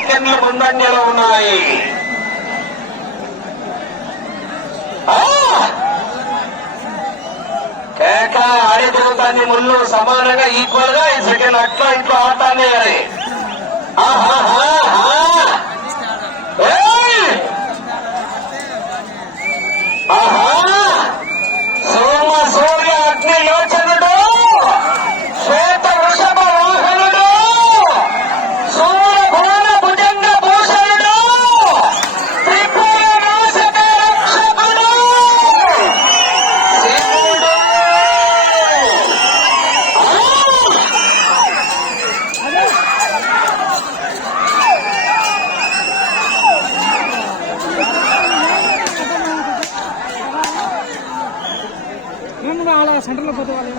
సెకండ్ల ముందంజలో ఉన్నాయి. కేక ఆడి తిరుగుతాన్ని ముళ్ళు సమానంగా ఈక్వల్గా ఈ సెకండ్ అట్లా ఇట్లా ఆడతానే ఆహాహా! மூணு ஆளா சென்டர்ல போட்டு வாங்க